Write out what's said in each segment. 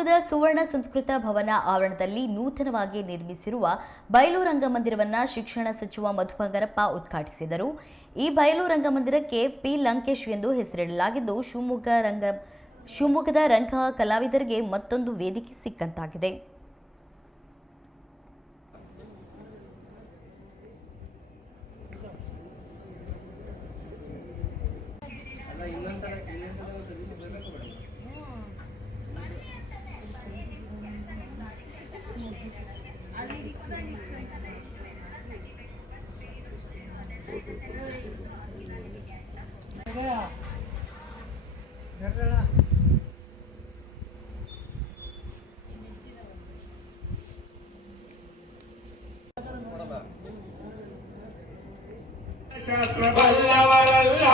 ಶಿವಮೊಗ್ಗದ ಸುವರ್ಣ ಸಂಸ್ಕೃತ ಭವನ ಆವರಣದಲ್ಲಿ ನೂತನವಾಗಿ ನಿರ್ಮಿಸಿರುವ ಬಯಲು ರಂಗಮಂದಿರವನ್ನು ಶಿಕ್ಷಣ ಸಚಿವ ಮಧು ಬಂಗಾರಪ್ಪ ಉದ್ಘಾಟಿಸಿದರು. ಈ ಬಯಲು ರಂಗಮಂದಿರಕ್ಕೆ ಪಿ ಲಂಕೇಶ್ ಎಂದು ಹೆಸರಿಡಲಾಗಿದ್ದು ಶಿವಮೊಗ್ಗದ ರಂಗ ಕಲಾವಿದರಿಗೆ ಮತ್ತೊಂದು ವೇದಿಕೆ ಸಿಕ್ಕಂತಾಗಿದೆ. ಶಾಸ್ತ್ರ ಬಲ್ಲವರಲ್ಲ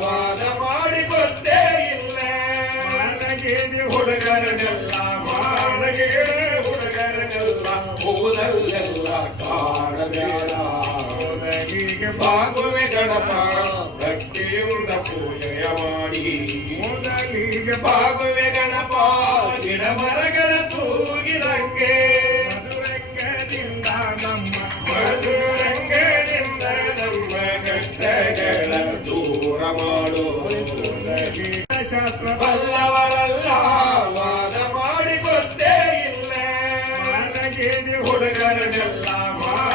ವಾದ ಮಾಡಿಕೊಂಡೇ ಇಲ್ಲ ಮಾನಗೇಡಿ ಹುಡುಗರನೆಲ್ಲ ಊರಲ್ಲೆಲ್ಲ ಕಾಡಬೇಡ ಮೊದಲಿಗೆ ಬಾಗುವೆ ಗಣಪ ಭಕ್ತಿಯುಳ್ಳ ಪೂಜೆಯ ಮಾಡಿ ಮೊದಲಿಗೆ ಬಾಗುವೆ ಗಣಪ ಗಿಡ ಮರಗಳ ತೂಗಿದಂಗೆ ಮಧುರಂಗದಿಂದ ನಮ್ಮ ಕಷ್ಟಗಳ ದೂರ ಮಾಡು ಶಾಸ್ತ್ರ ಬಲ್ಲವ